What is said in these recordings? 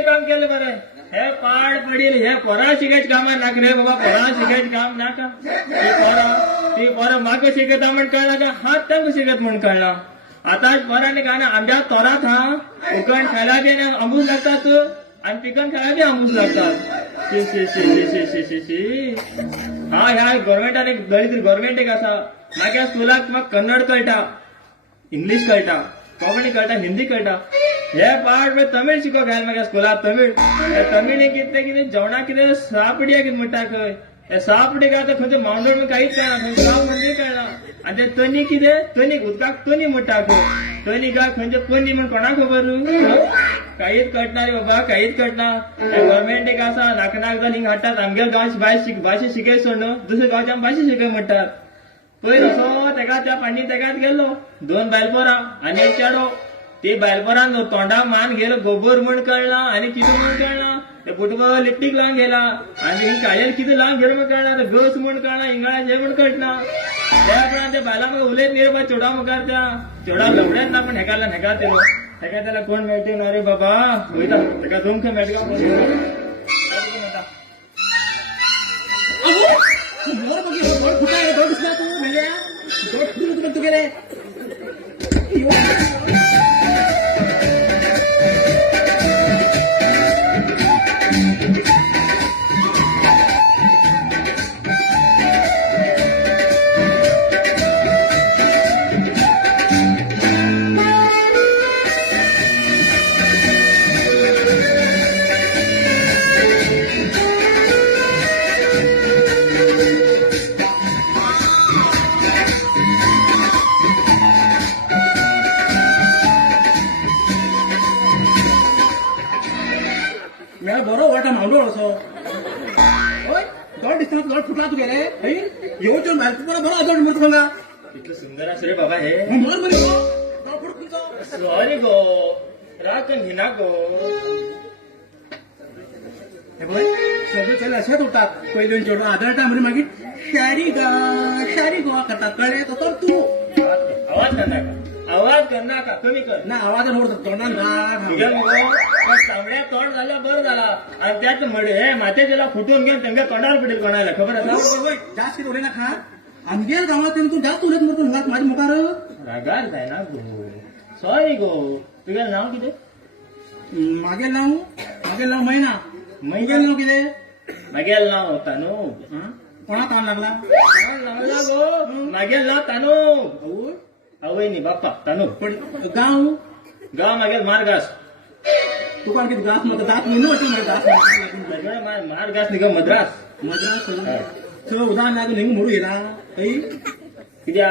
हे काम केलं बरं हे पाड पडील हे पोरा शिकायचे कामात नाक रे बाबा पोरा शिकायचे काम नाका ती पोरं माग शिकता म्हण कळला का हात तंग शिकत म्हण कळला आता पोराने का ना आमच्या तोरात हा उकण खायला बी आंबूस लागतात आणि पिकन खायला बी आंबूस लागतात शी शी शी शी शी शी शी हा ह्या गव्हर्नमेंटाने दरिद्र गव्हर्नमेंट एक असा माझ्या स्कुलाक तुमका कन्नड कळटा इंग्लिश कळटा कोंकणी कळटा हिंदी कळटा हे पाठ तमिळ शिको घाल म्हाका स्कुलात तमिळ तमिळ कितें कितें जेवणाक कितें सापडिया कितें म्हणटा खंय हे सापडी काय तर खंयचं मावंडण काहीच कळना खंय गांव म्हणजे कळना आणि ते तनी कितें तनीक उदकाक तनी म्हणटा खंय तनी काय खंयचे पनी म्हण कोणाक खबर काहीच कळना रे बाबा काहीच कळना गव्हर्नमेंट एक आसा नाक नाक जाण हिंग हाडटात आमगे गांवची भाशा शिकय सोड दुसऱ्या गांवच्या भाशा शिकय म्हणटात पयर असो तेका त्या पाणी तेकात गेलो 2 बायलपोरां आणि एक चेडो ते बायलपोरान तोंडा मान गेलो गोबर म्हण कळना आणि कितें म्हण कळना ते फुटबॉल लिपटीक लावून गेला आणि हिंग काळेल कितें लावून गेलो म्हण कळना गस म्हण कळना इंगळा जे म्हण कळना त्या प्रमाणे ते बायला म्हाका उलयत न्ही रे बा चेडा मुखार त्या चेडा लवड्यात ना पण हेका तेलो तेका त्याला कोण मेळटे ना रे बाबा वयता तेका तुमक मेळटा गेले बरो वाटा मावलो असो दोन दिसतात दोन फुटला तू गेले येऊन बरो अजून म्हणतो मला इतकं सुंदर असं रे बाबा हे मन बरे सॉरी गो राग हिना गो हे बघ सगळे चल असेच उठतात पहिले चेडून आदळटा म्हणजे मागीर शारी गा करतात कळले तर तू आवाज करणार का कमी कर ना आवाज तोंडान तांबड्या तोंड झालं बरं झाला आणि त्यात हे मातेला फुटून घेऊन त्यांना तोंडावर पडेल कोणाला खबर आहे जास्त उडे ना खा आमच्या गावात तू जास्त उडत म्हणतो माझ्या मुखार रागार जाय ना गो सॉरी गो तुझं नाव किती मागेल नाव महिना नाव किती मागेल नाव तानू कोणा ताण लागला गो मागेल नाव तानू आवय नी बाप्पा तानू पण गाव मागेल मारगास तुका किती गास मग दात म्हणून वाटत गास मारगास निघा मद्रास उदाहरण लागून हिंग मोडू गेला कित्या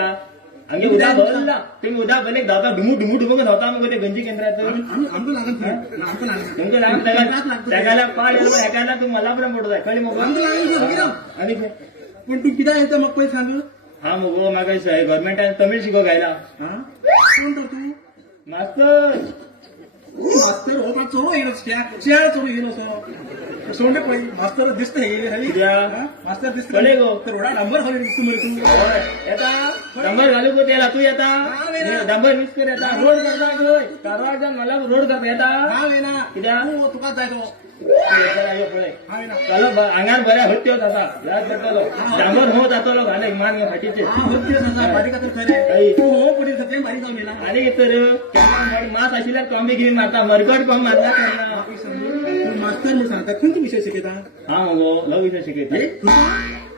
आमगे उदा भरला तुम्ही उदा भरले धावता डुमू धावता मग ते गंजी केंद्रात आमचं तुमच्या लागत त्याला पाड ह्याकायला तू मला पण मोठं आहे कळी मग आणि पण तू किती येतं मग पहिले सांग हा मग मागा गव्हर्नमेंटाने तमिळ शिको घायला कोण तो तू मास्तर हो पण चोरो येईल शेळ चोरो येईल असं सोंडे पळी मास्तर दिसत मास्तर दिसत कळे गो रोडा डांबर खाली दिसतो मला तू येता डांबर घालू गो त्याला तू येता डांबर मिक्स कर येता रोड करता कारवार जाऊन मला रोड करता येता हा वेना कित्या तुकाच जायचो अंगार बऱ्या होत्यो आता याद करतलो डांबर हो जातलो घाले मान फाटीचे आणि तर मास आशिल्ल्याक कॉम्बी घेऊन मारता मरकट कॉम मारला करना मास्तर म्हणून सांगता खंयचो विषय शिकयता हा गो लव विषय शिकयता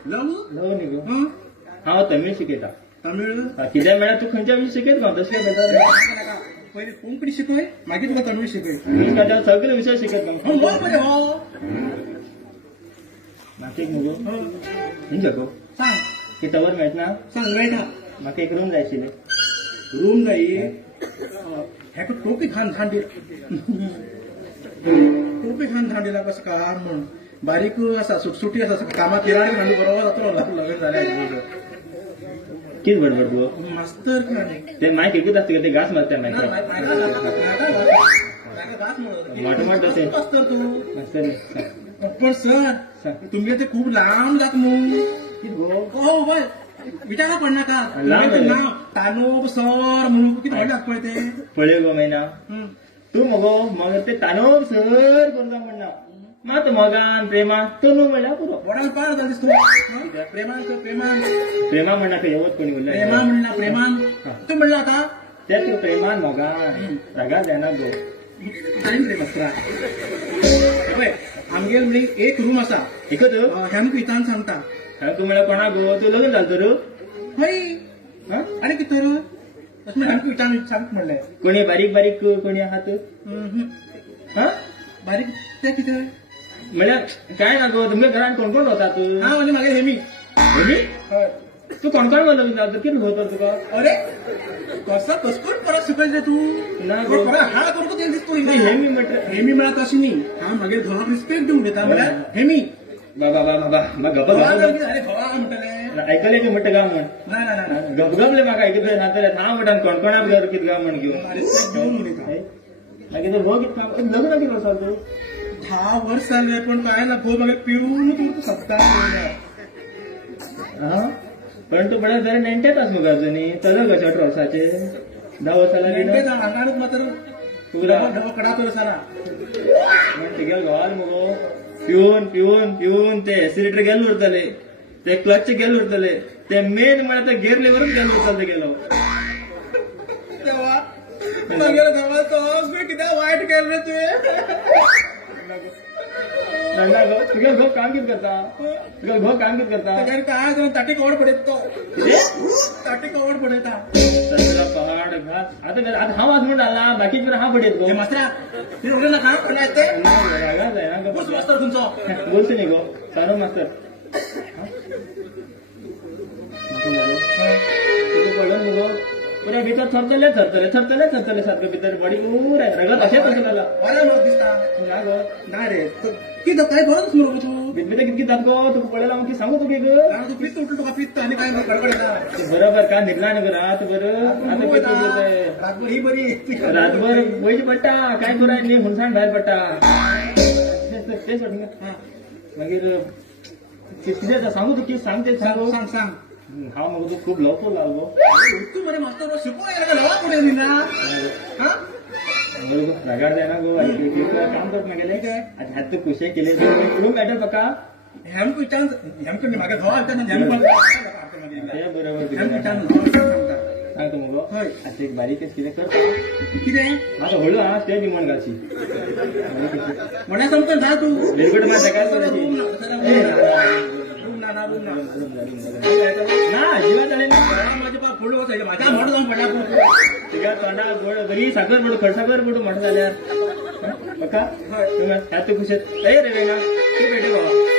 लव न्ही गो हांव तमिळ शिकयता तमिळ कित्याक म्हळ्यार तू खंयच्या विषय शिकयत गो तशें बेजार पहिले कोंकणी शिकय मागीर तुका तमिळ शिकय सगळे विषय शिकत गो म्हाका एक मुगो हिंग गो सांग कितावर मेळना सांग मेळटा म्हाका एक रूम जाय आशिल्ले रूम जाय हेका टोपी खान दिला कसं कार म्हण बारीक असा सुटसुटी असा कामात येराडी खांडी बरोबर जातो लग्न झाले कित बडबड गो मास्तर ते मायक एकूच असते का ते घास मारता मायक मोठ असेल मास्तर तू मास्तर पण सर तुमगे ते खूप लांब जात मग हो बाय विचारा पडना का नाव तानोब सर म्हणून किती व्हडले पळय ते पळय गो महिना तू मगो मग ते तानव सर करता म्हणना मात मोगान प्रेमान तनू म्हणल्या पुरो वडाल पाड जातीस तू प्रेमान कर प्रेमान प्रेमा म्हणना काही यवत कोणी म्हणलं प्रेमा म्हणला प्रेमान तू म्हणला आता त्यात तू प्रेमान मोगान रागा जायना गो टाइम रे मस्त्रा पळय आमगेल म्हणजे एक रूम असा एकच ह्यान पितान सांगता तू म्हणल्या कोणा गो तू लग्न झालं तर हय हा आणि किती तर असं ह्यान पितान सांग म्हणले कोणी बारीक बारीक कोणी आहात हा बारीक ते किती म्हणल्या काय ना गो तुमच्या घरात कोण कोण होता तू हा म्हणजे मागे हेमी तू कोण कोण बोललो विचारतो किती होतं तुका अरे कसं कसकून परत शिकायचं तू ना पण परत हा करतो ते दिसतो हे मी म्हटलं हेमी मिळत अशी नाही हा मागे घरात रिस्पेक्ट देऊन घेता मला हेमी बाबा बाबा बाबा मग गप्पा अरे भवा म्हणतले ऐकले की म्हटलं गा म्हण नाही नाही नाही गपगपले म्हाका ऐकतले नातले हा म्हटान कोणकोणा घर कित गा म्हण घेऊन रिस्पेक्ट देऊन घेता मागीर हो कित काम लग्न किती वर्सां तू 10 वर्ष झाले पण काय ना गो मागे पिऊन तू सत्ता हा पण तू बऱ्याच जरा नेंटेत आस मग अजूनही तसं कशा 18 वर्षाचे 10 वर्षाला नेमके गेलं अंगाडूच मात्र तुला डबा कडा तो साला म्हणजे गेल घाल मगो पिऊन पिऊन पिऊन ते एसिडिटर गेल उरतले ते क्लच गेल उरतले ते मेन म्हणा ते गेअर लेवरच गेल उरतले गेलो तेव्हा मागे गावात किती वाईट केलं रे तुझे नंदा गो तुझ्या घो काम कित करता तुझ्या घो काम कित करता त्याच्यावर काय करून ताटी कवड पडेत तो ताटी कवड पडेता सगळा पहाड घात आता हा वाज म्हणून आला बाकीच हा पडेत गो हे मास्त्रा तुम्ही उडले ना का पडला ते रागाच आहे ना बस मास्तर तुमचं बोलतो नाही गो सारो मास्तर तुझं पडलं नको पुऱ्या भितर थरतले थरतले थरतले थरतले सारखं भितर बडी ऊर आहे रगत असेच असेल मला मला मग दिसता ना गो नाही रे किती काय बरंच नको तू बितबिते कितकी जात गो तुका पडलेला मग सांगू तुका ग कारण तू पित्त उठलो तुका पित्त आणि काय गडबड बरोबर का निघला ना रात बरं आता पितो बोलतोय रातभर ही बरी रातभर वयची पडटा काय कराय नाही हुनसाण बाहेर पडटा तेच वाटतं मागीर किती सांगू तू किती सांग तेच सांगू सांग सांग हा मग तू खूप लवकर लागलो तू बरे मास्तर शिकवून नवा पुढे निघा हा रगाड जाय ना गो काम करत ना गेले काय हात खुशी केले रूम मॅटर पक्का हेम पिटान हेम कडे मागे भाव आलता ना हेम पण हे बरोबर हेम पिटान सांगता सांगतो मग होय आता एक बारीकच किती करतो किती माझा होळलो हा स्टे डिमांड घालची म्हणा समजून जा तू रेल्वेट माझ्या काय करायची रूम ना रूम ना ना जीवा चालेल ना माझे पा फुल होत माझ्या मोठ जाऊन पडला तुझ्या तोंडा गोड बरी साखर पडू खडसाखर पडू म्हणत झाल्यार पक्का ह्यात खुशात ए रे वेगा तू भेटे बाबा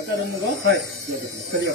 आता रंग गो हय कधी